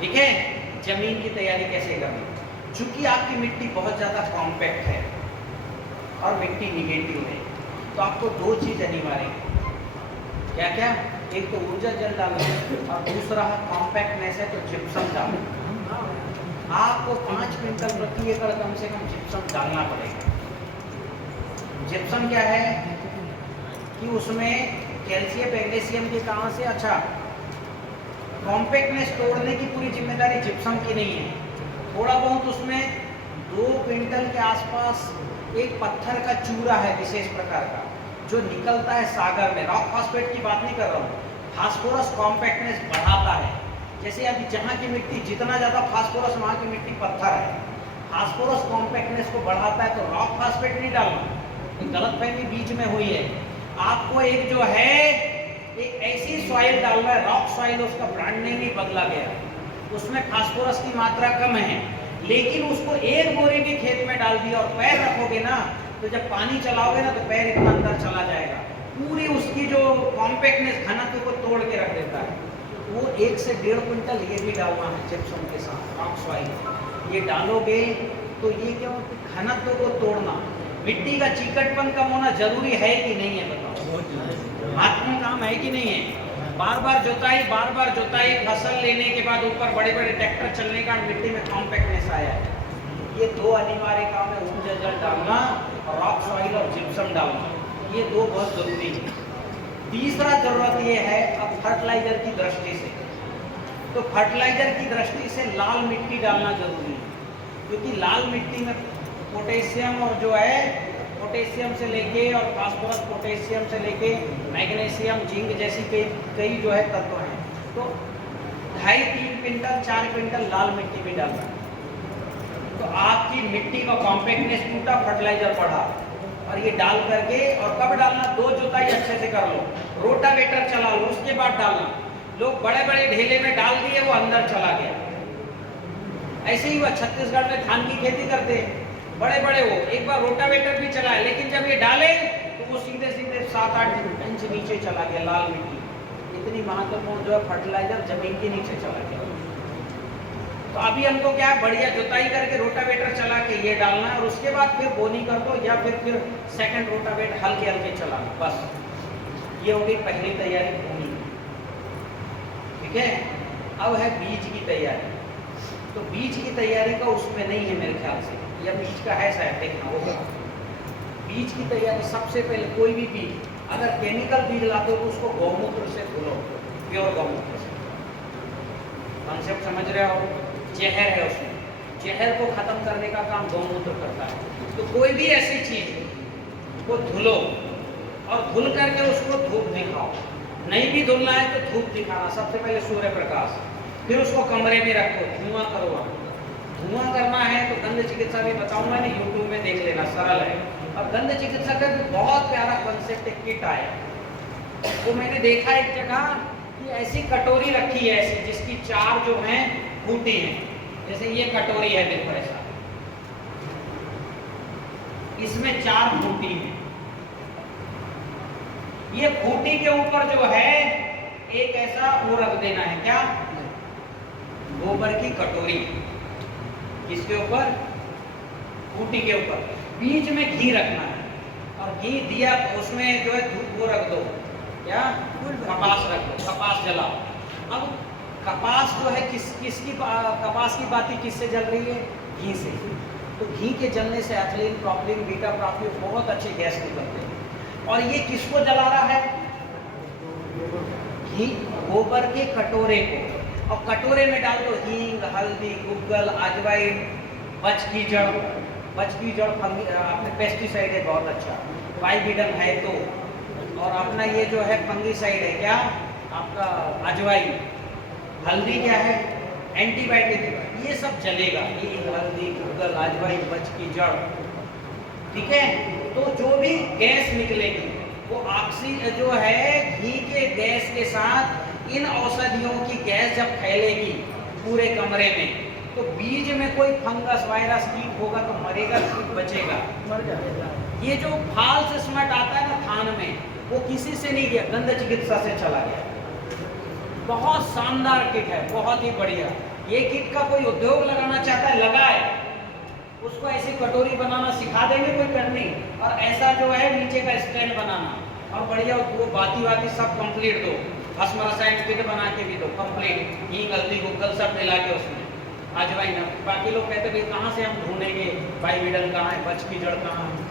ठीक है, जमीन की तैयारी कैसे करनी। चूंकि आपकी मिट्टी बहुत ज़्यादा कॉम्पैक्ट है और मिट्टी निगेटिव है, तो आपको दो चीज़ अनिवार्य है। क्या क्या? एक तो ऊर्जा जल डालना और दूसरा कॉम्पैक्टनेस है तो जिप्सम डालना। आपको 5 क्विंटल प्रति एकड़ कम से कम जिप्सम डालना पड़ेगा। जिप्सम क्या है कि उसमें कैल्शियम मैग्नीशियम के कहाँ से, अच्छा, कॉम्पैक्टनेस तोड़ने की पूरी जिम्मेदारी जिप्सम की नहीं है। थोड़ा बहुत उसमें 2 क्विंटल के आसपास एक पत्थर का चूरा है विशेष प्रकार का, जो निकलता है सागर में। रॉक फॉस्फेट की बात नहीं कर रहा हूँ। फास्फोरस कॉम्पैक्टनेस बढ़ाता है। जैसे अभी जहाँ की मिट्टी जितना ज़्यादा फास्फोरस, वहाँ की मिट्टी पत्थर है, फास्फोरस कॉम्पैक्टनेस को बढ़ाता है। तो रॉक फॉस्फेट नहीं डालना, गलतफहमी बीच में हुई है। आपको एक जो है एक ऐसी सॉइल डालना है, रॉक सॉइल, उसका ब्रांड नेम ही बदला गया, उसमें फास्फोरस की मात्रा कम है, लेकिन उसको एक बोरी भी खेत में डाल दिया और पैर रखोगे ना, तो जब पानी चलाओगे ना तो पैर इतना अंदर चला जाएगा, पूरी उसकी जो कॉम्पैक्टनेस घनत्व को तोड़ के रख देता है। वो 1 से 1.5 क्विंटल ये भी डालना है जिप्सम के साथ, रॉक सॉइल। ये डालोगे तो ये क्या होता है, घनत्व को तोड़ना। मिट्टी का चिकटपन कम होना जरूरी है कि नहीं है, बताओ? महत्वपूर्ण काम है कि नहीं है? बार बार जोताई, फसल लेने के बाद ऊपर बड़े बड़े ट्रैक्टर चलने का मिट्टी में कॉम्पैक्टनेस आया है। ये 2 अनिवार्य काम है, ऊर्जा जल डालना और रॉक सॉइल और जिप्सम डालना। ये 2 बहुत जरूरी है। तीसरा जरूरत ये है अब फर्टिलाइजर की दृष्टि से, तो फर्टिलाइजर की दृष्टि से लाल मिट्टी डालना जरूरी है, क्योंकि लाल मिट्टी में पोटेशियम और जो है पोटेशियम से लेके और फास्फोरस, पोटेशियम से लेके मैग्नीशियम, जिंक जैसी कई जो है तत्व हैं। तो 2.5-3 क्विंटल 4 क्विंटल लाल मिट्टी भी डालना, तो आपकी मिट्टी का कॉम्पैक्टनेस टूटा, फर्टिलाइजर बढ़ा। और ये डाल करके, और कब डालना, 2 जोताई अच्छे से कर लो, रोटावेटर चला लो, उसके बाद डालना। लोग बड़े बड़े ढेले में डाल दिए, वो अंदर चला गया। ऐसे ही वह छत्तीसगढ़ में धान की खेती करते हैं, बड़े बड़े वो एक बार रोटावेटर भी चलाए, लेकिन जब ये डाले तो वो सीधे सीधे 7-8 इंच नीचे चला गया, लाल मिट्टी। इतनी महत्वपूर्ण जो है फर्टिलाइजर जमीन के नीचे चला गया। तो अभी हमको क्या है, बढ़िया जुताई करके रोटावेटर चला के ये डालना है, और उसके बाद फिर बोनी कर दो, या फिर सेकंड रोटावेटर हल्के हल्के चलाना, बस। ये हो गई पहली तैयारी, बोनी। ठीक है, अब है बीज की तैयारी। तो बीज की तैयारी का उसमें नहीं है मेरे ख्याल से, या बीज का है शायद, देखना होगा। बीज की तैयारी सबसे पहले, कोई भी बीज अगर केमिकल बीज लाते हो तो उसको गौमूत्र से धुलो, प्योर गौमूत्र से। कॉन्सेप्ट समझ रहे हो? जहर है उसमें, जहर को खत्म करने का काम गौमूत्र करता है। तो कोई भी ऐसी चीज को धुलो, और धुल करके उसको धूप दिखाओ। नहीं भी धुलना है तो धूप दिखाना, सबसे पहले सूर्य प्रकाश, फिर उसको कमरे में रखो, धुआं करो। धुआं करना है तो गंध चिकित्सा भी बताऊंगा, नहीं यूट्यूब में देख लेना, सरल है। और गंध चिकित्सा का भी बहुत प्यारा कॉन्सेप्ट, एक किट आया, तो मैंने देखा एक जगह कि ऐसी कटोरी रखी है ऐसी, जिसकी 4 जो हैं फूटी हैं। जैसे ये कटोरी है, देखो ऐसा, इसमें 4 फूटी हैं। ये फूटी के ऊपर जो है एक ऐसा वो रख देना है, क्या, गोबर की कटोरी, इसके ऊपर, फूटी के ऊपर, बीच में घी रखना है, और घी दिया उसमें जो है वो रख दो, क्या, कपास रख दो, कपास जलाओ। अब कपास जो है किसकी कपास की बाती किससे जल रही है, घी से। तो घी के जलने से एथिलीन, प्रोपिलीन, बीटा प्रोपिलीन बहुत अच्छे गैस निकलते हैं। और ये किसको जला रहा है, घी, गोबर के कटोरे को। और कटोरे में डाल दो हींग, हल्दी, गुग्गल, अजवाइन, बच की जड़ अपने पेस्टिसाइड है बहुत अच्छा, वाइबिडम है तो, और अपना ये जो है फंगीसाइड है, क्या, आपका अजवाइन। हल्दी क्या है, एंटीबायोटिक। ये सब जलेगा, हींग, हल्दी, गुग्गल, अजवाइन, बच की जड़। ठीक है, तो जो भी गैस निकलेगी वो जो है घी के गैस के साथ इन औषधियों की गैस जब फैलेगी पूरे कमरे में, तो बीज में कोई फंगस, वायरस, कीट होगा तो मरेगा, कीट बचेगा, मर जाएगा। ये जो फाल्स स्मट आता है ना थान में, वो किसी से नहीं गया, गंध चिकित्सा से चला गया। बहुत शानदार किट है, बहुत ही बढ़िया। ये किट का कोई उद्योग लगाना चाहता है लगाए, उसको ऐसी कटोरी बनाना सिखा देंगे कोई करनी, और ऐसा जो है नीचे का स्टैंड बनाना, और बढ़िया वो बाती वाती सब कंप्लीट दो, भस्म रसायन किट बना के भी दो कंप्लीट, हींग हल्दी गुग्गल सब मिला के उसमें अजवाइन। बाकी लोग कहते भाई कहाँ से हम ढूंढेंगे, भाई विडल कहाँ है, बच की जड़ कहाँ है।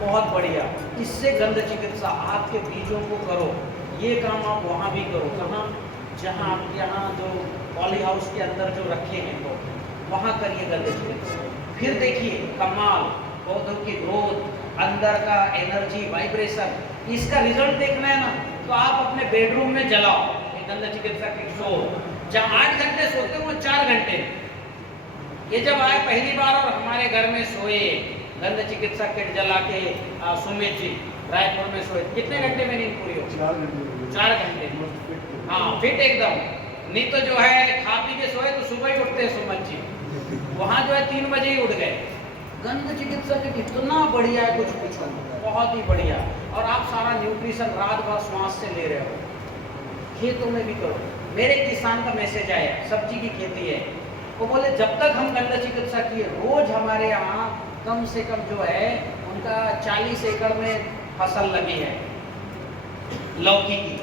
बहुत बढ़िया, इससे गंध चिकित्सा आपके बीजों को करो, ये काम आप वहाँ भी करो, कहाँ जहाँ आपके यहाँ जो पॉली हाउस के अंदर जो रखे हैं तो वहाँ करिए गंध चिकित्सा। फिर देखिए कमाल, पौधों की ग्रोथ, अंदर का एनर्जी वाइब्रेशन, इसका रिजल्ट देखना है ना तो आप अपने बेडरूम में जलाओ ये गंध चिकित्सा किट, सो जहाँ 8 घंटे सोते हो 4 घंटे, ये जब आए पहली बार और हमारे घर में सोए गंध चिकित्सा किट जला के, सुमित जी रायपुर में सोए, कितने घंटे में नींद पूरी हो? 4 घंटे। हाँ फिट एकदम, नहीं तो जो है खा पी के सोए तो सुबह ही उठते हैं सुमित जी, वहाँ जो है 3 बजे ही उठ गए। गंध चिकित्सा किट इतना बढ़िया है कुछ पूछो, बहुत ही बढ़िया। और आप सारा न्यूट्रिशन रात भर श्वास से ले रहे हो, खेतों में भी करो। मेरे किसान का मैसेज आया, सब्जी की खेती है, वो बोले जब तक हम गंध चिकित्सा किए, रोज हमारे यहाँ कम से कम जो है उनका 40 एकड़ में फसल लगी है लौकी की,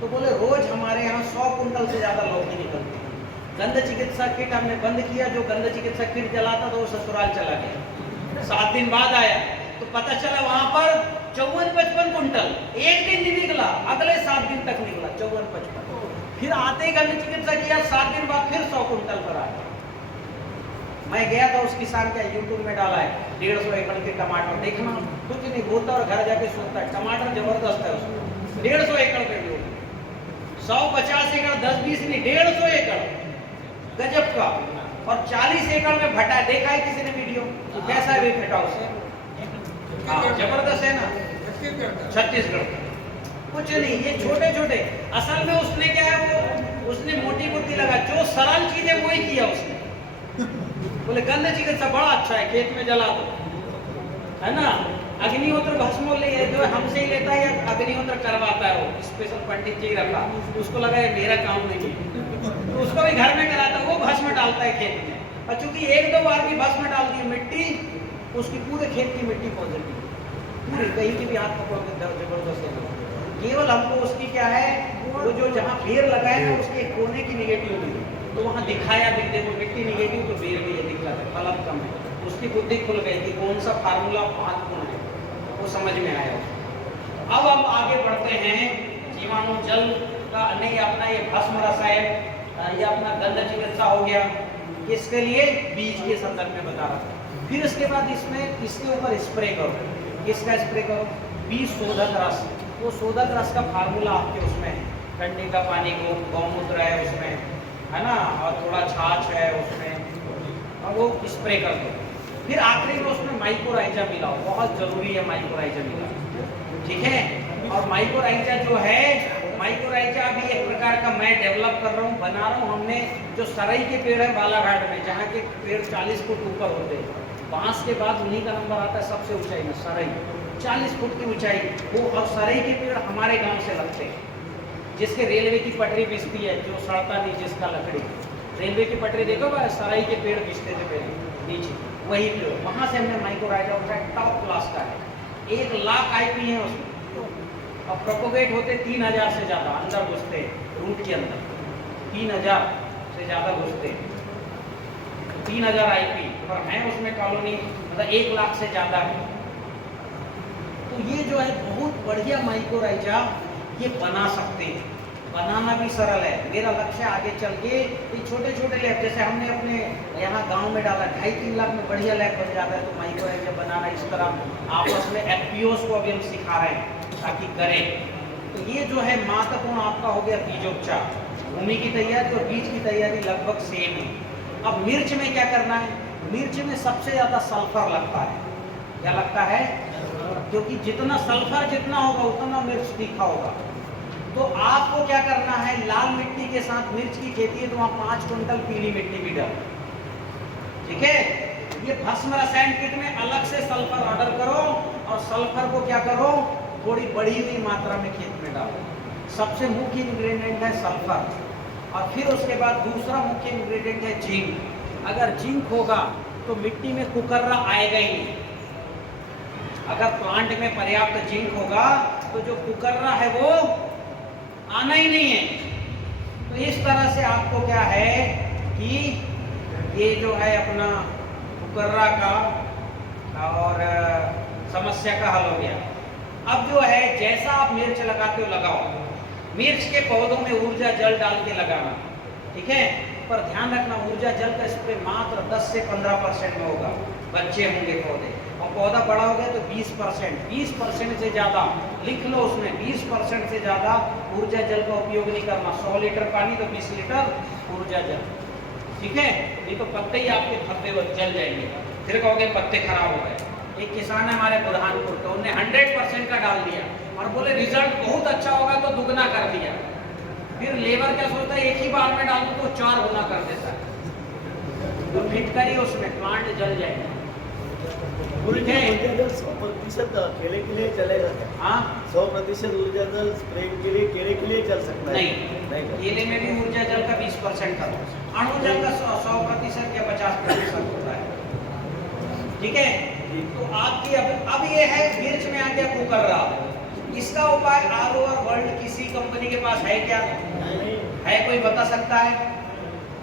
तो बोले रोज हमारे यहाँ 100 कुंटल से ज्यादा लौकी निकलती है। गंध चिकित्सा किट हमने बंद किया, जो गंध चिकित्सा किट जलाता तो वो ससुराल चला गया। 7 दिन बाद आया तो पता चला वहां पर 54-55 कुंटल, एक दिन नहीं निकला, अगले 7 दिन तक निकला 54-55। फिर आते ही गंध चिकित्सा किया, 7 दिन बाद फिर 100 कुंटल पर आया। मैं गया था उस किसान का, यूट्यूब में डाला है 150 एकड़ के टमाटर, देखना कुछ नहीं बोलता और घर जाके सोचता है, टमाटर जबरदस्त है उसमें। 150 एकड़ पे भी 150 एकड़ 10-20 नहीं 150 एकड़ गजब का, और 40 एकड़ में भटा, देखा है किसी ने वीडियो कैसा है भटा उसे? हाँ जबरदस्त है ना, छत्तीसगढ़ कुछ नहीं, ये छोटे छोटे, असल में उसने क्या है वो उसने मोटी बुद्धि लगा, जो सरल चीज है वही किया उसने। बोले गंध चिकित्सा बड़ा अच्छा है, खेत में जला दो, है ना। अग्निहोत्र भस्म ले जो हमसे ही लेता है या अग्निहोत्र करवाता है, वो स्पेशल पंडित जी रखा, उसको लगा ये मेरा काम नहीं, तो उसको भी घर में कराता है, वो भस्म डालता है खेत में, और चूंकि 1-2 बार की भस्म डाल दी मिट्टी, उसकी पूरे खेत की मिट्टी पॉजिटिव, पूरी कहीं की भी हाथ पकड़ के जबरदस्त है। केवल हमको उसकी क्या है, वो जो जहाँ बेर लगा है ना उसके कोने की निगेटिव मिली, तो वहाँ दिखाया भी, देखो मिट्टी निगेटिव तो बेर भी है, दिखा है फलन कम है, उसकी बुद्धि खुल गई कि कौन सा फार्मूला महत्वपूर्ण है, वो समझ में आया। अब हम आगे बढ़ते हैं, जीवाणु जल का नहीं, अपना ये भस्म रसायन, ये अपना गंध चिकित्सा हो गया, इसके लिए बीज के संदर्भ में बता रहा था। फिर इसके बाद इसमें इसके ऊपर स्प्रे करो, किसका स्प्रे करो? बीज शोधक रस, वो शोधक रस का फार्मूला आपके उसमें है, ठंडी का पानी को गौमूत्र है उसमें, है ना, और थोड़ा छाछ है उसमें, और वो स्प्रे कर दो। फिर आखिरी में उसमें माइकोराइजा मिलाओ, बहुत जरूरी है माइकोराइजा मिलाओ, ठीक है। और माइकोराइजा जो है, माइकोराइजा भी एक प्रकार का मैं डेवलप कर रहा हूँ, बना रहा हूँ। हमने जो सरई के पेड़ है बालाघाट में, जहाँ के पेड़ 40 फुट ऊपर होते हैं, बांस के बाद उन्हीं का नंबर आता है सबसे ऊंचाई में, सरई 40 फुट की ऊंचाई, वो और सरई के पेड़ हमारे गांव से लगते हैं, जिसके रेलवे की पटरी बिछती है, जो सड़ता नहीं जिसका लकड़ी, रेलवे की पटरी देखो भाई, सरई के पेड़ बिछते थे पहले नीचे, वही पेड़, वहाँ से हमने माइकोराइजा उठाया, टॉप क्लास का है, 1 लाख IP है उसमें, और प्रोपोगेट होते 3000 से ज़्यादा अंदर घुसते रूट के अंदर, 3000 से ज़्यादा घुसते, 3000 IP, और है उसमें कॉलोनी, मतलब 1 लाख से ज़्यादा है। तो ये जो है बहुत बढ़िया माइकोराइजा ये बना सकते हैं, बनाना भी सरल है। मेरा लक्ष्य आगे चल के ये छोटे छोटे लैब, जैसे हमने अपने यहाँ गांव में डाला 2.5-3 लाख में बढ़िया लैब बन जाता है, तो माइकोराइजा बनाना इस तरह आपस में FPOs को अभी हम सिखा रहे हैं ताकि करें। तो ये जो है महत्वपूर्ण आपका हो गया बीजोपचार, भूमि की तैयारी और बीज की तैयारी लगभग सेम है। अब मिर्च में क्या करना है? मिर्च में सबसे ज़्यादा सल्फर लगता है, क्या लगता है? क्योंकि जितना सल्फर जितना होगा उतना मिर्च तीखा होगा। तो आपको क्या करना है, लाल मिट्टी के साथ मिर्च की खेती है तो वहाँ 5 कुंटल पीली मिट्टी भी डालो, ठीक है। ये भस्म रसायन किट में अलग से सल्फर ऑर्डर करो और सल्फर को क्या करो, थोड़ी बढ़ी हुई मात्रा में खेत में डालो। सबसे मुख्य इंग्रेडिएंट है सल्फर, और फिर उसके बाद दूसरा मुख्य इंग्रेडिएंट है जिंक। अगर जिंक होगा तो मिट्टी में कुकर्रा आएगा ही नहीं। अगर प्लांट में पर्याप्त जिंक होगा तो जो कुकर्रा है वो आना ही नहीं है। तो इस तरह से आपको क्या है कि ये जो है अपना कुकर्रा का और समस्या का हल हो गया। अब जो है जैसा आप मिर्च लगाते हो लगाओ, मिर्च के पौधों में ऊर्जा जल डाल के लगाना, ठीक है, पर ध्यान रखना ऊर्जा जल का स्प्रे मात्र 10 से 15% में होगा, बच्चे होंगे पौधे, और पौधा बड़ा हो गया तो 20% से ज़्यादा लिख लो उसमें, 20% से ज़्यादा ऊर्जा जल का उपयोग नहीं करना। 100 लीटर पानी तो 20 लीटर ऊर्जा जल, ठीक है, नहीं तो पत्ते ही आपके फंदे जल जाएंगे, फिर कहोगे पत्ते खराब हो गए। एक किसान है हमारे बुरहानपुर का, उन्होंने 100% का डाल दिया और बोले रिजल्ट बहुत अच्छा होगा तो दुगना कर दिया। फिर लेबर क्या सोचता है एक ही बार में डाल दो तो 4 गुना कर देता है, तो फिटकरी उसमें प्लांट जल जाएगा। ठीक है, 100% केले के लिए चलेगा? हाँ, 100% ऊर्जा जल स्प्रे के लिए केले के लिए चल सकता है? नहीं, केले में भी ऊर्जा जल का 20% का, अणु जल का 100% या 50% होता है, ठीक है। तो आपकी अब ये है मिर्च में आ गया कुकर्रा, इसका उपाय ऑल ओवर वर्ल्ड किसी कंपनी के पास है क्या? है, कोई बता सकता है?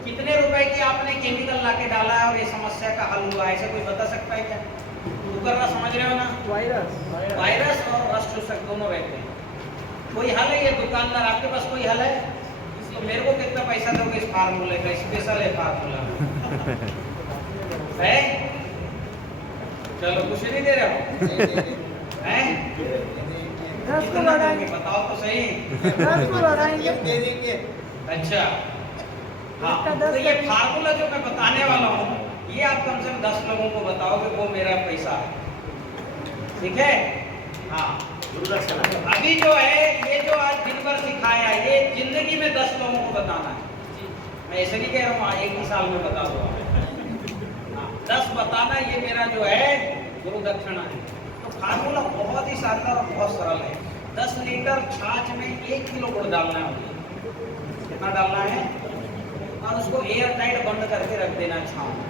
कितने रुपए की आपने केमिकल लाके डाला है और ये समस्या का हल हुआ है, ऐसे कोई बता सकता है क्या? कुकर्रा समझ रहे हो ना, वायरस और रस्ट शोषक दोनों रहते हैं। कोई हल है ये दुकानदार, आपके पास कोई हल है? तो मेरे को कितना पैसा दोगे इस फार्मूले का? स्पेशल है फार्मूला है, चलो कुछ नहीं दे रहे हो हैं? कितना देंगे बताओ तो सही। 10 को बढ़ाएंगे, दे देंगे। अच्छा हाँ, तो ये फार्मूला जो मैं बताने वाला हूँ ये आप कम से कम 10 लोगों को बताओगे, वो मेरा पैसा है, ठीक है। हाँ, अभी जो है ये जो आज दिन भर सिखाया ये जिंदगी में 10 लोगों को बताना है। मैं ऐसे नहीं कह रहा हूँ एक ही साल में बता दो, 10 बताना, ये मेरा जो है गुरु दक्षिणा है। तो फार्मूला बहुत ही शानदार और बहुत सरल है। 10 लीटर छाछ में 1 किलो गुड़ डालना है, कितना डालना है, और उसको एयर टाइट बंद करके रख देना छाँव में।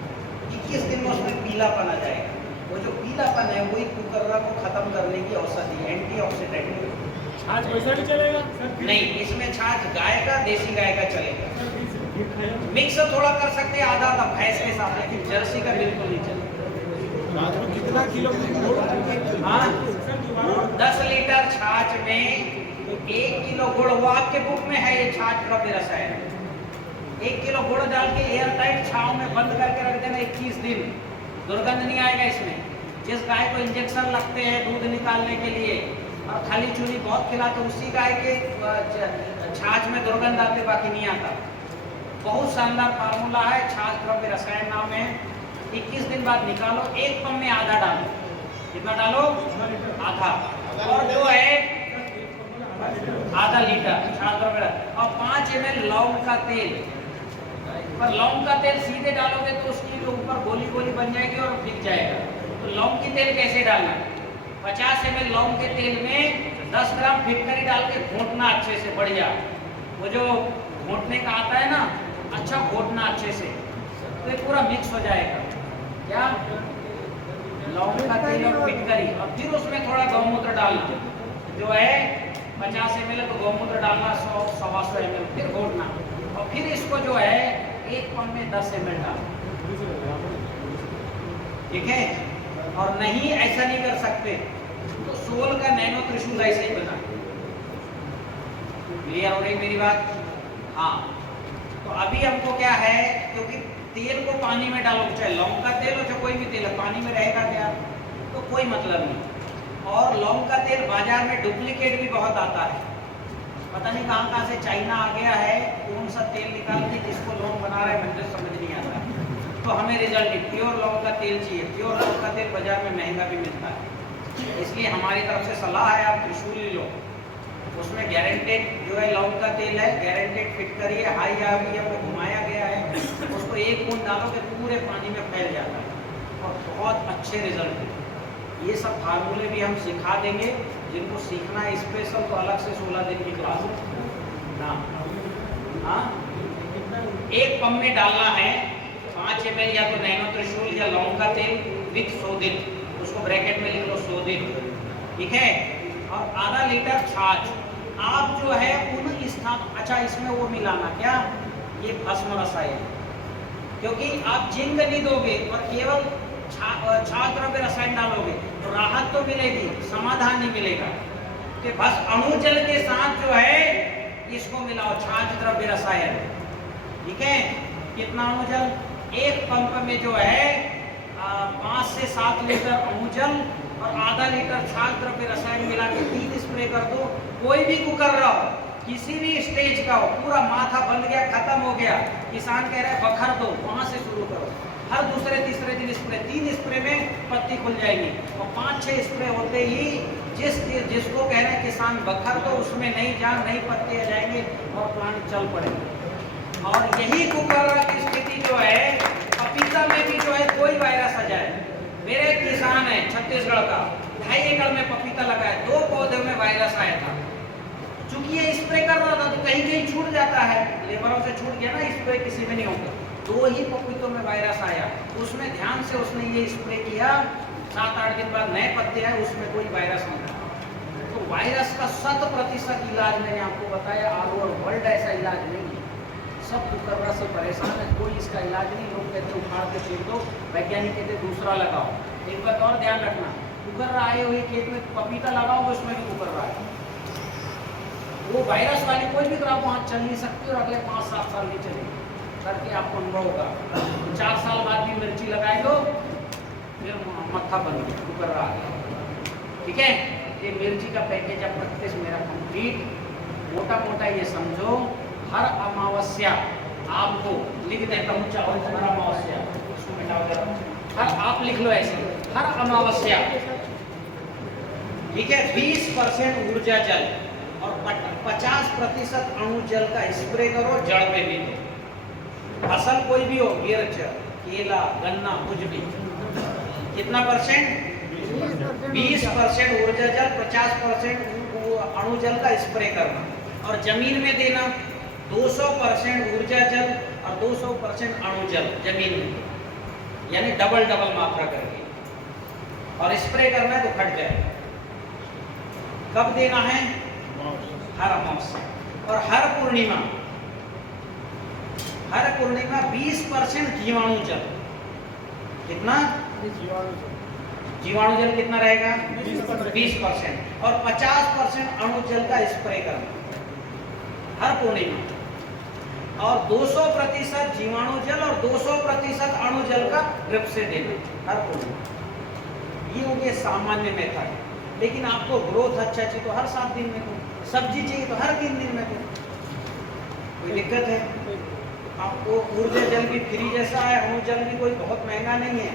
21 दिन में उसमें पीलापन आ जाएगा। वो जो पीलापन है वही कुकर्रा को खत्म करने की औषधि, एंटीऑक्सीडेंट है। छाछ वैसा भी चलेगा? नहीं, इसमें छाछ गाय का, देसी गाय का चलेगा। मिक्स थोड़ा कर सकते हैं आधा आधा भैंस के साथ, लेकिन जर्सी का बिल्कुल नहीं चलेगा। कितना किलो? हाँ, 10 लीटर छाछ में 1 किलो गुड़, वो आपके बुक में है ये छाछ का रसायन। 1 किलो गुड़ डाल के एयर टाइट छाव में बंद करके रख देना 21 दिन, दुर्गंध नहीं आएगा इसमें। जिस गाय को इंजेक्शन लगते हैं दूध निकालने के लिए और खाली चूनी बहुत खिलाते, उसी गाय के छाछ में दुर्गंध आते, बाकी नहीं आता। बहुत शानदार फार्मूला है, छाछ द्रव्य रसायन नाम है। 21 दिन बाद निकालो, 1 पंप में आधा डालो। कितना डालो? आधा। और जो है आधा लीटर छाछ द्रव्य, और 5 ml लौंग का तेल। पर लौंग का तेल सीधे डालोगे तो उसकी जो ऊपर गोली गोली बन जाएगी और बिक जाएगा। तो लौंग की तेल कैसे डालना? 50 ml लौंग के तेल में 10 ग्राम फिटकरी डाल के घोटना अच्छे से, बढ़िया। वो जो घोटने का आता है ना, अच्छा घोटना अच्छे से, तो ये पूरा मिक्स हो जाएगा। क्या? लौंग का तेल और फिटकरी, और फिर उसमें थोड़ा गौमूत्र डालना, जो है 50 ml तो गौमूत्र डालना, 100-125 ml, फिर घोटना, और फिर इसको जो है 1 पंप में 10 ml डालना, ठीक है। और नहीं ऐसा नहीं कर सकते तो सोल का नैनो त्रिशूल ऐसे ही बना। क्लियर हो रही मेरी बात? हाँ, तो अभी हमको क्या है, क्योंकि तेल को पानी में डालो, चाहे लौंग का तेल हो चाहे कोई भी तेल है, पानी में रहेगा क्या तो कोई मतलब नहीं। और लौंग का तेल बाजार में डुप्लीकेट भी बहुत आता है, पता नहीं कहाँ से चाइना आ गया है, कौन सा तेल निकाल के जिसको लौंग बना रहे हैं मुझे समझ नहीं आता। तो हमें रिजल्ट प्योर लौंग का तेल चाहिए। प्योर लौंग का तेल बाजार में महंगा भी मिलता है, इसलिए हमारी तरफ से सलाह है आप त्रिशूल ले लो, उसमें गारंटेड जो है लौंग का तेल है, गारंटेड फिटकरी है, हाई आरपीएम में घुमाया गया है, उसको 1 बूंद डालोगे पूरे पानी में फैल जाता है और बहुत अच्छे रिजल्ट है। ये सब फार्मूले भी हम सिखा देंगे, जिनको सीखना है स्पेशल तो अलग से 16 दिन की क्लास है। ना, हाँ, एक पंप में डालना है 5 ml या तो नैनो त्रिशूल या लौंग का तेल विथ सोडित, उसको ब्रैकेट में लिख लो सोडित, ठीक है, और आधा लीटर छाछ। आप जो है उन स्थान, अच्छा इसमें वो मिलाना क्या, ये भस्म रसायन, क्योंकि आप जिंक नहीं दोगे और केवल छाछ द्रव्य रसायन डालोगे तो राहत तो मिलेगी, समाधान नहीं मिलेगा। कि बस अणु जल के साथ जो है इसको मिलाओ, छाछ द्रव्य रसायन, ठीक है। कितना अणु जल, एक पंप में जो है 5 से 7 लीटर अणु जल और आधा लीटर छाछ द्रव्य रसायन मिला के 3 स्प्रे कर दो। कोई भी कुकर रहा हो, किसी भी स्टेज का हो, पूरा माथा बन गया, खत्म हो गया, किसान कह रहे हैं बखर दो, वहां से शुरू करो। हर दूसरे तीसरे दिन स्प्रे, 3 स्प्रे में पत्ती खुल जाएगी और 5-6 स्प्रे होते ही जिसको कह रहे हैं किसान बखर दो, उसमें नई जान नई पत्ती आ जाएंगे और प्लांट चल पड़ेगा। और यही कुकर की स्थिति जो है पपीता में भी जो है कोई वायरस आ जाए। मेरे एक किसान है छत्तीसगढ़ का, 2.5 एकड़ में पपीता लगाया, 2 पौधे में वायरस आया था। चूंकि ये स्प्रे कर रहा था तो कहीं कहीं छूट जाता है, लेबरों से छूट गया ना, स्प्रे किसी में नहीं होता। 2 ही पपीतों में वायरस आया, उसमें ध्यान से उसने ये स्प्रे किया, 7-8 दिन बाद नए पत्ते आए, उसमें कोई वायरस नहीं था। तो वायरस का 100% इलाज मैंने आपको बताया, ऑल ओवर वर्ल्ड ऐसा इलाज नहीं है। सब कुकर्रा से परेशान है, कोई इसका इलाज नहीं। लोग कहते हैं उखाड़ के फेंक दो, वैज्ञानिक कहते हैं दूसरा लगाओ। एक बात और ध्यान रखना, कुकर्रा आए हुए खेत में पपीता लगाओगे उसमें भी कुकर्रा है, वो वायरस वाली कोई भी क्रॉप वहाँ चल नहीं सकती और अगले 5-7 साल नहीं चलेगी। करके आपको अनुभव होगा। 4 साल बाद भी मिर्ची लगाए दो, फिर मत्था बन गया, कुकर्रा आ गया, ठीक है। ये मिर्ची का पैकेज अब प्रैक्टिस मेरा कंप्लीट, मोटा मोटा ये समझो। हर अमावस्या आपको लिख देता हूँ, चाहो हर अमावस्या, इसको मिटाओ जरा, हर आप लिख लो ऐसे, हर अमावस्या, ठीक है, 20% ऊर्जा जल और 50% अणु जल का स्प्रे करो जड़ पे भी दो। फसल कोई भी हो, मिर्च, केला, गन्ना, कुछ भी। कितना परसेंट, 20% ऊर्जा जल, 50% अणु जल का स्प्रे करना और जमीन में देना 200% ऊर्जा जल और 200% अणु जल जमीन में, यानी डबल मात्रा करके, और स्प्रे करना है तो फट जाएगा। कब देना है, हर अमावस्या और हर पूर्णिमा 20% जीवाणु जल। कितना जीवाणु जल कितना रहेगा, 20% और 50% अणु जल का स्प्रे करना हर पूर्णिमा, और 200% जीवाणु जल और 200% अणु जल का ड्रिप से देना हर पूर्णिमा। ये हो गया सामान्य मेथड। लेकिन आपको ग्रोथ अच्छा चाहिए तो हर 7 दिन में दो, सब्जी चाहिए तो हर 3 दिन में दो, कोई दिक्कत है? आपको ऊर्जा जल भी फ्री जैसा है, अणु जल भी कोई बहुत महंगा नहीं है।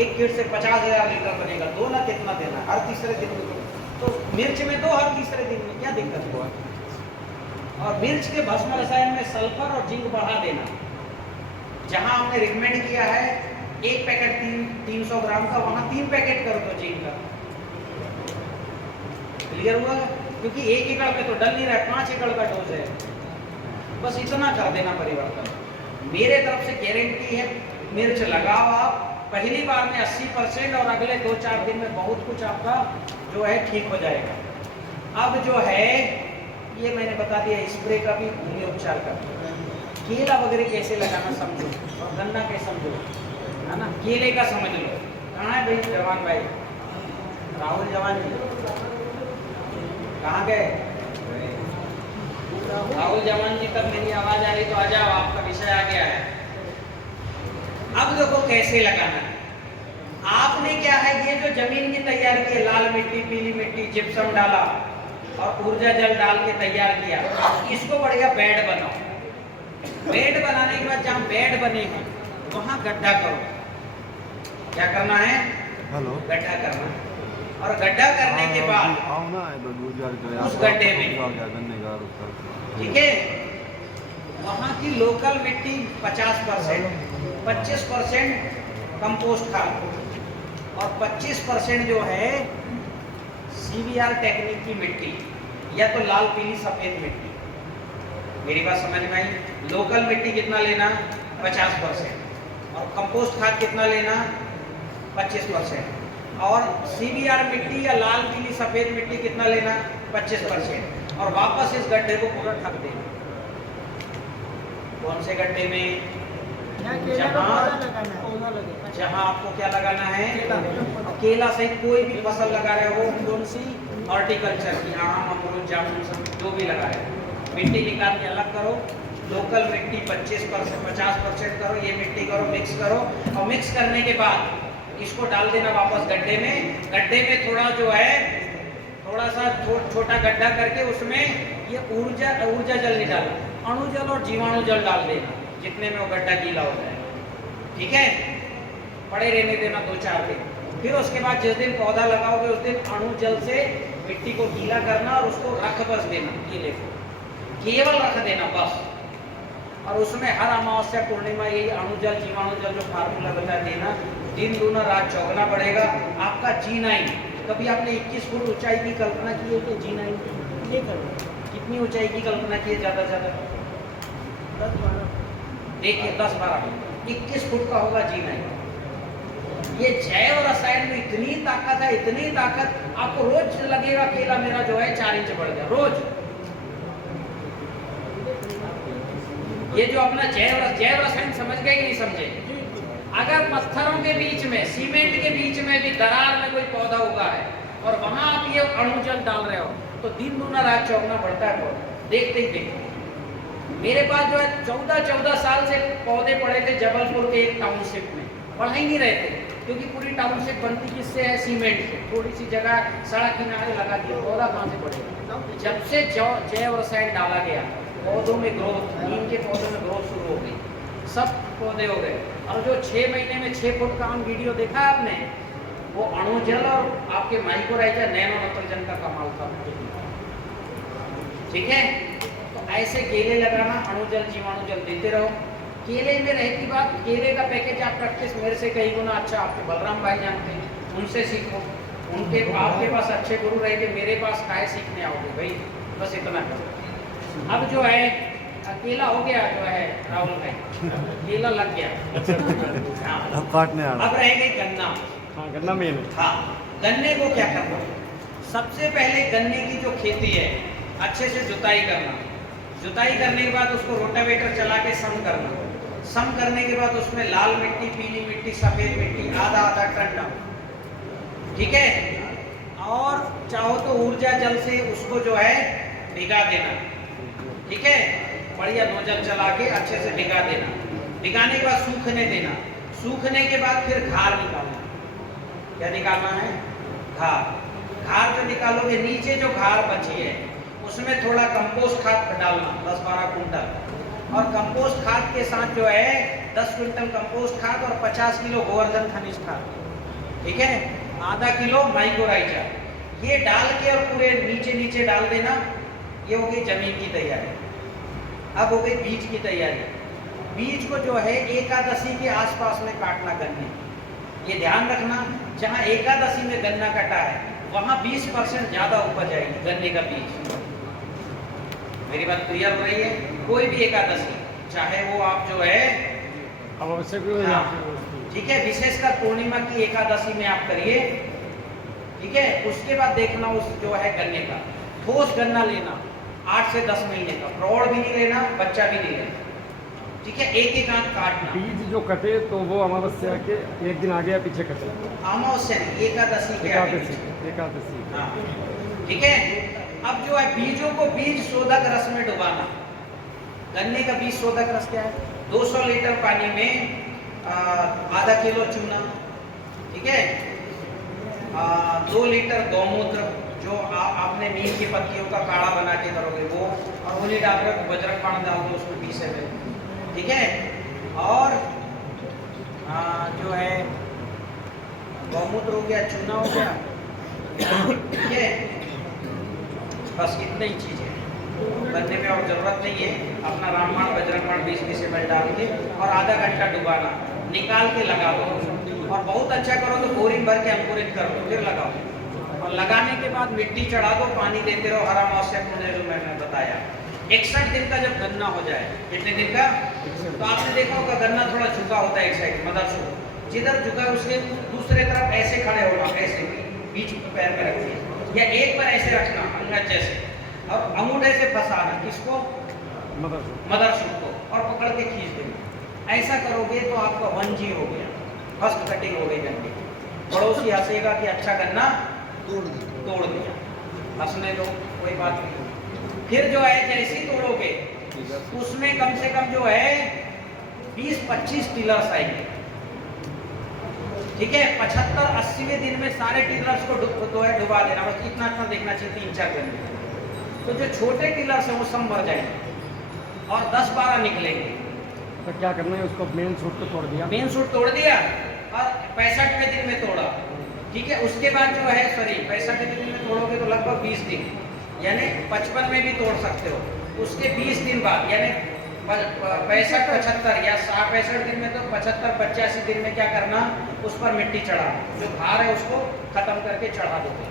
एक किट से 50,000 लीटर बनेगा, दो ना कितना देना, हर तीसरे दिन में दो। तो मिर्च में दो हर तीसरे दिन में, क्या दिक्कत हुआ? और मिर्च के भस्म रसायन में सल्फर और जिंक बढ़ा देना। जहां हमने रिकमेंड किया है 1 पैकेट 300 ग्राम का, वहां 3 पैकेट कर दो जिंक का। क्लियर हुआ? क्योंकि 1 एकड़ में तो डल नहीं रहा है, 5 एकड़ का डोज है, बस इतना कर देना परिवर्तन। मेरे तरफ से गारंटी है, मिर्च लगाओ आप पहली बार में 80% और अगले 2-4 दिन में बहुत कुछ आपका जो है ठीक हो जाएगा। अब जो है ये मैंने बता दिया, स्प्रे का भी, भूमि उपचार का। केला वगैरह कैसे लगाना समझो, और गन्ना कैसे समझो, है ना। केले का समझ लो। कहाँ है भाई जवान भाई, राहुल जवान जी कहाँ गए? राहुल जवान जी तक मेरी आवाज आ रही तो आ जाओ, आपका विषय आ गया है। अब देखो कैसे लगाना है। आपने क्या है, ये जो जमीन की तैयार की है, लाल मिट्टी, पीली मिट्टी, जिप्सम डाला और ऊर्जा जल डाल के तैयार किया, इसको बढ़िया बेड बनाओ। बेड बनाने के बाद जहाँ बेड बने हैं वहां गड्ढा करो। क्या करना है? हेलो, गड्ढा करना। और गड्ढा करने के बाद उस गड्ढे में, ठीक है, वहां की लोकल मिट्टी 50%, 25% कंपोस्ट खाद और 25% जो है CBR टेक्निक की मिट्टी, या तो लाल पीली सफेद मिट्टी, मेरी बात समझ में आई? लोकल मिट्टी कितना लेना? 50%। और कंपोस्ट खाद कितना लेना? 25%। और CBR मिट्टी या लाल पीली सफेद मिट्टी कितना लेना? 25%। और वापस इस गड्ढे को पूरा ढक देना। कौन से गड्ढे में? यहाँ केले का पौधा लगेगा। जहाँ आपको क्या लगाना है? केला सहित कोई भी फसल लगा रहे हो, कौन सी? हॉर्टिकल्चर की, आम, अमरूद, जामुन, सब जो भी लगा रहे हो। मिट्टी निकाल के अलग करो। लोकल मिट्टी 25%, 50% करो। ये मिट्टी करो, मिक्स करो। और मिक्स करने के बाद इसको डाल देना वापस गड्ढे में। गड्ढे में थोड़ा जो है, थोड़ा सा छोटा गड्ढा करके उसमें ये ऊर्जा जल नहीं डालना, अणु जल और जीवाणु जल डाल देना, जितने में वो गड्ढा गीला हो जाए। ठीक है? पड़े रहने देना 2-4 दिन। फिर उसके बाद जिस दिन पौधा लगाओगे उस दिन अणु जल से मिट्टी को गीला करना और उसको रख बस देना, गीले को केवल रख देना बस। और उसमें हर अमावस्या पूर्णिमा यही अणु जल जीवाणु जल जो फार्मूला बता देना, दिन दूना रात चौगुना बढ़ेगा आपका G9। कभी आपने 21 फुट ऊंचाई की कल्पना की है कि G9 ये करो? कितनी ऊंचाई की कल्पना की है? ज़्यादा 10-12। देखिए 10-12 21 फुट का होगा G9। ये जैव रसायन में इतनी ताकत है, इतनी ताकत, आपको रोज लगेगा केला मेरा जो है 4 इंच बढ़ गया रोज। ये जो अपना जैव रसायन समझ गए कि नहीं समझे? अगर पत्थरों के बीच में, सीमेंट के बीच में भी दरार में कोई पौधा उगा है और वहां आप ये अणु जल डाल रहे हो तो दिन दूना रात चौगुना बढ़ता है पौधा, देखते ही देखते। मेरे पास जो है 14 साल से पौधे पड़े थे जबलपुर के एक टाउनशिप में, बढ़ा ही नहीं रहे थे क्योंकि पूरी टाउनशिप बनती किससे है? सीमेंट से। थोड़ी सी जगह सड़क किनारे लगा दिया, पौधा कहाँ से बढ़ेगा? जब से जैव रसायन डाला गया पौधों में ग्रोथ, नीम के पौधों में ग्रोथ शुरू हो गई, सब पौधे हो गए। और जो 6 महीने में 6 फुट का आम वीडियो देखा है आपने, वो अणु जल और आपके माइक्रोराइजा नैनो नाइट्रोजन का कमाल था। ठीक है? तो ऐसे केले लगाना, अणु जल जीवाणु जल देते रहो। केले में रहती बात, केले का पैकेज आप प्रैक्टिस मेरे से कई गुना अच्छा आपके बलराम भाई जानते हैं, उनसे सीखो। उनके आपके पास अच्छे गुरु रहे थे, मेरे पास काहे सीखने आओगे भाई? बस इतना करो। अब जो है केला हो गया, जो है राहुल भाई केला लग गया। हाँ, अब काटने आ रहा। अब रह गई गन्ना। हाँ, गन्ना मेन। हाँ, गन्ने को क्या करना? सबसे पहले गन्ने की जो खेती है अच्छे से जुताई करना। जुताई करने के बाद उसको रोटावेटर चला के सम करना। सम करने के बाद उसमें लाल मिट्टी, पीली मिट्टी, सफेद मिट्टी आधा टन डालो। ठीक है? और चाहो तो ऊर्जा जल से उसको जो है भिगा देना। ठीक है? बढ़िया नोजल चला के अच्छे से भिगा देना। भिगाने के बाद सूखने देना। सूखने के बाद फिर घार निकालना। क्या निकालना है? घार। घार जो निकालोगे, नीचे जो घार बची है उसमें थोड़ा कंपोस्ट खाद डालना, 10-12 कुंटल। और कंपोस्ट खाद के साथ जो है 10 क्विंटल कंपोस्ट खाद और 50 किलो गोवर्धन खनिज खाद। ठीक है? आधा किलो माइक्रोराइजा। ये डाल के और पूरे नीचे डाल देना। ये हो गई जमीन की तैयारी। अब हो गई बीज की तैयारी। बीज को जो है एकादशी के आसपास में काटना गन्ने। ये ध्यान रखना, जहाँ एकादशी में गन्ना कटा है वहाँ 20% ज्यादा उपज आएगी गन्ने का बीज। मेरी बात क्लियर हो रही है? कोई भी एकादशी, चाहे वो आप जो है ठीक है, विशेषकर पूर्णिमा की एकादशी में आप करिए। ठीक है? उसके बाद देखना उस जो है गन्ने का ठोस गन्ना लेना, 8 से 10 महीने का, प्रौढ़ भी नहीं लेना, बच्चा भी नहीं लेना। ठीक है? एक आंख काटना। बीज जो कटे तो वो अमावस्या के एक दिन आगे या पीछे कटे? अमावस्या नहीं, एकादशी के आगे पीछे। एकादशी। हाँ, ठीक है? अब जो है बीजों को बीज शोधक रस में डुबाना। गन्ने का बीज शोधक रस क्या है? 200 लीटर पानी में आधा किलो चूना। ठीक है? 2 लीटर गौमूत्र, जो आपने नीम की पत्तियों का काढ़ा बना के करोगे वो, और उन्हें डालकर बजरंग बाण डाल दो उसमें 20 ml। ठीक है? और जो है गौमूत्र हो गया, चूना हो गया। ठीक है? बस इतनी ही चीज़ है, करने में और जरूरत नहीं है। अपना रामबाण बजरंग बाण 20 ml डाल के और आधा घंटा डुबाना, निकाल के लगा दो। और बहुत अच्छा करो तो बोरिंग भर के अंकुरित कर दो, फिर लगाओ। और लगाने के बाद मिट्टी चढ़ा दो, पानी देते रहो, हरा अमावस्या को जो मैंने बताया। 61 दिन का जब गन्ना हो जाए, कितने दिन का, तो आपने देखा होगा गन्ना थोड़ा झुका होता है एक साइड, मदरसूर जिधर झुका है उसके दूसरे तरफ ऐसे खड़े होना, ऐसे बीच में पैर में रखिए या एक पर ऐसे रखना अंगत जैसे, और अंगूठे से फंसाना किसको, मदरसूर को, और पकड़ के खींच देना। ऐसा करोगे तो आपका 1G हो गया, फर्स्ट कटिंग हो गई गन्ने की। पड़ोसी हंसेगा कि अच्छा गन्ना तोड़ दिया, हंसने दो, कोई बात नहीं। फिर जो है जैसे तोड़ोगे उसमें कम से कम जो है 20-25 टिलर्स आएंगे, ठीक है। 75-80वें दिन में सारे टिलर्स को डुबा देना, बस इतना देखना चाहिए 3-4 दिन। तो जो छोटे टिलर्स हैं वो सब मर जाएंगे और 10-12 निकलेंगे। तो क्या करना है, उसको मेन सूट को तोड़ दिया, मेन सूट तोड़ दिया और 65वें दिन में तोड़ा, ठीक है। उसके बाद जो है 65वें दिन में तोड़ोगे तो लगभग 20 दिन, यानी 55 में भी तोड़ सकते हो। उसके 20 दिन बाद यानी 65-75 या 65 दिन में तो 75-85 दिन में क्या करना, उस पर मिट्टी चढ़ाना, जो भार है उसको खत्म करके चढ़ा दोगे।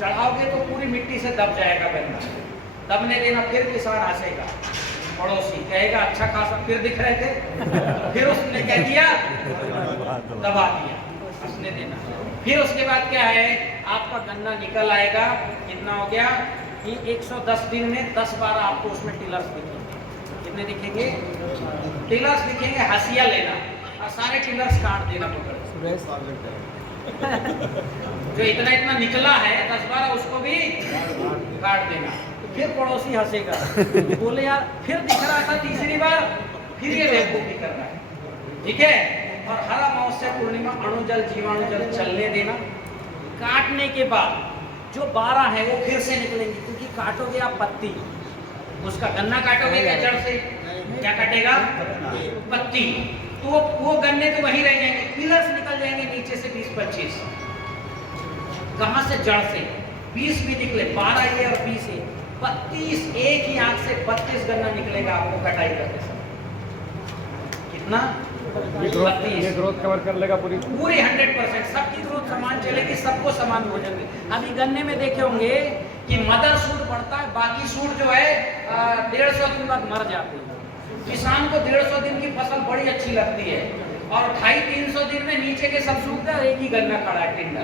चढ़ाओगे तो पूरी मिट्टी से दब जाएगा गन्ना, दबने देना। फिर किसान हंसेगा, पड़ोसी कहेगा अच्छा खासा फिर दिख रहे थे फिर उसने क्या किया, दबा दिया, हंसने देना। फिर उसके बाद क्या है, आपका गन्ना निकल आएगा, कितना हो गया कि 110 दिन में 10-12 आपको उसमें टिलर्स दिखेंगे। कितने दिखेंगे, टिलर्स दिखेंगे। हंसिया लेना और सारे टिलर्स काट देना पकड़ जो इतना इतना निकला है 10-12 उसको भी काट देना। तो फिर पड़ोसी हंसेगा, बोले यार फिर दिख रहा था तीसरी बार, फिर ये बेवकूफी कर रहा है, ठीक है। और हर अमावस्या पूर्णिमा अणुजल जीवाणुजल चलने देना। काटने के बाद जो 12 है वो फिर से निकलेंगे, क्योंकि काटोगे आप पत्ती, उसका गन्ना काटोगे क्या जड़ से, क्या काटेगा, पत्ती, तो वो गन्ने तो वहीं रह जाएंगे, पिलर्स निकल जाएंगे नीचे से 20-25। कहां से, जड़ से 20 भी निकले, 12 ये और 20 ये, 32, एक ही आंख से 32 गन्ना निकलेगा आपको कटाई करते समय। कितना, ये ग्रोथ कवर कर लेगा पूरी 100%। सबकी ग्रोथ समान चलेगी, सबको समान भोजन मिलेगा। अभी गन्ने में देखे होंगे कि मदर सूट बढ़ता है, बाकी सूट जो है 150 दिन बाद मर जाते हैं। किसान को 150 दिन की फसल बड़ी अच्छी लगती है और 250-300 दिन में नीचे के सब सूखता है, एक ही गन्ना खड़ा है टिंडा,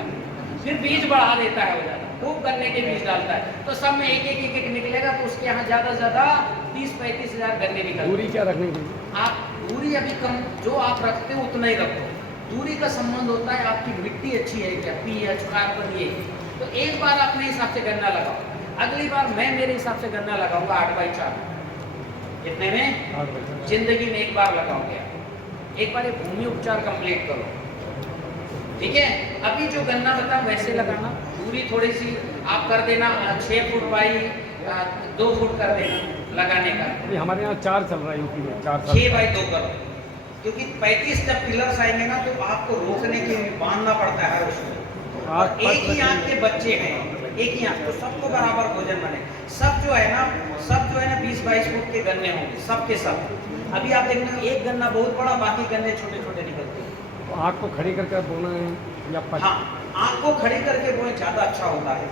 फिर बीज बढ़ा देता है, हो जाता खूब गन्ने के बीज डालता है, तो सब में एक निकलेगा। तो उसके यहाँ ज्यादा से ज्यादा 30-35 हजार गन्ने निकलते। दूरी क्या रखनी चाहिए, आप दूरी अभी कम, जो आप रखते हो उतना ही रखो। दूरी का संबंध होता है आपकी मिट्टी अच्छी है क्या, पीएच, कार्बन, ये। तो एक बार अपने हिसाब से गन्ना लगाओ, अगली बार मैं मेरे हिसाब से गन्ना लगाऊंगा 8x4। कितने में, जिंदगी में एक बार लगाओगे। एक बार ये भूमि उपचार कंप्लीट करो, ठीक है। अभी जो गन्ना बताऊं वैसे लगाना, दूरी थोड़ी सी आप कर देना 6 फुट बाई 2 फुट कर देना लगाने का। अभी हमारे यहाँ 4 चल रहा है यूपी में, 4 6 बाई 2 करो, क्योंकि 35 जब पिलर्स आएंगे ना तो आपको रोकने के लिए बांधना पड़ता है उसको। और एक ही आंख के बच्चे हैं, एक ही आंख, तो सबको बराबर भोजन बने। सब जो है ना 20-22 फुट के गन्ने होंगे, सब के सब। अभी आप देखना एक गन्ना बहुत बड़ा, बाकी गन्ने छोटे छोटे निकलते हैं। तो आँख को खड़ी करके बोना है या हाँ, आंख को खड़ी करके बोए ज्यादा अच्छा होता है,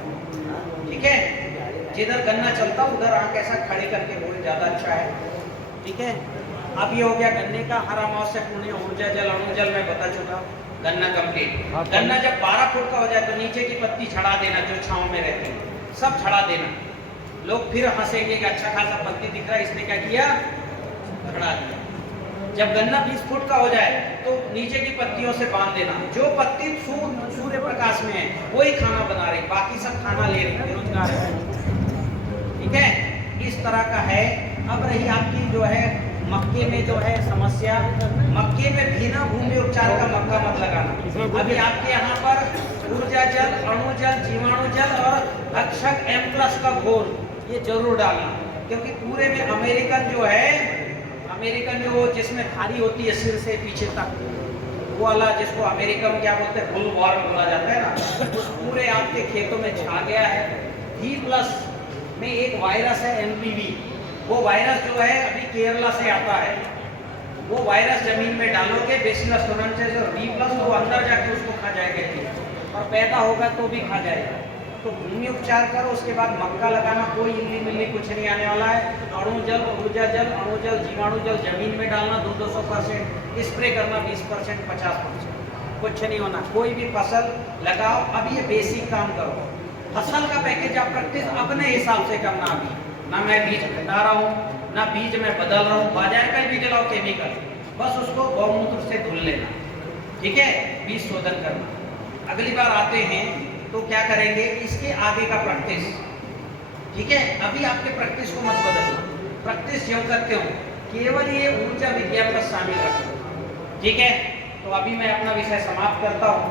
ठीक है। जिधर गन्ना चलता उधर आंख ऐसा खड़ी करके बोए ज्यादा अच्छा है, ठीक है। अब ये हो गया गन्ने का। हर अमावस्या पूर्णिमा ऊर्जा जल अणुजल में बता चुका, गन्ना कंप्लीट। गन्ना जब 12 फुट का हो जाए तो नीचे की पत्ती छड़ा देना, जो छांव में रहते हैं सब छड़ा देना। लोग फिर हंसेंगे कि अच्छा खासा पत्ती दिख रहा है, इसने क्या किया, छड़ा दिया। जब गन्ना 20 फुट का हो जाए तो नीचे की पत्तियों से बांध देना। जो पत्ती सूर्य प्रकाश में है वही खाना बना रही, बाकी सब खाना ले रही, बेरोजगार है, ठीक है। इस तरह का है। अब रही आपकी जो है मक्के में जो है समस्या, मक्के में बिना भूमि उपचार का मक्का मत लगाना। अभी आपके यहाँ पर ऊर्जा जल, अणुजल, जीवाणुजल और भक्षक M+ का घोल ये जरूर डालना, क्योंकि पूरे में अमेरिकन जो जिसमें खारी होती है सिर से पीछे तक, वो वाला जिसको अमेरिकन क्या बोलते हैं, बुल वॉर्म बोला जाता है ना, उस पूरे आपके खेतों में छा गया है। V+ में एक वायरस है MPV, वो वायरस जो है अभी केरला से आता है। वो वायरस जमीन में डालोगे बेसिलस तुरंतेस और V+ वो अंदर जाके उसको खा जाएगा और पैदा होगा तो भी खा जाएगा। तो भूमि उपचार करो, उसके बाद मक्का लगाना, कोई इल्ली मिल्ली कुछ नहीं आने वाला है। अणु जल, ऊर्जा जल, अणु जल, जीवाणु जल जमीन में डालना 200%, स्प्रे करना 20%, 50%, कुछ नहीं होना। कोई भी फसल लगाओ, अब ये बेसिक काम करो। फसल का पैकेज आप प्रैक्टिस अपने हिसाब से करना। अभी ना मैं बीज घटा रहा हूँ, ना बीज में बदल रहा हूँ, बाजार का बीज लाओ केमिकल, बस उसको गौमूत्र से धुल लेना, ठीक है, बीज शोधन करना। अगली बार आते हैं तो क्या करेंगे, इसके आगे का प्रैक्टिस, ठीक है। अभी आपके प्रैक्टिस को मत बदलना, प्रैक्टिस जो करते हो केवल ये ऊर्जा विज्ञान बस शामिल रखो, ठीक है। तो अभी मैं अपना विषय समाप्त करता हूँ।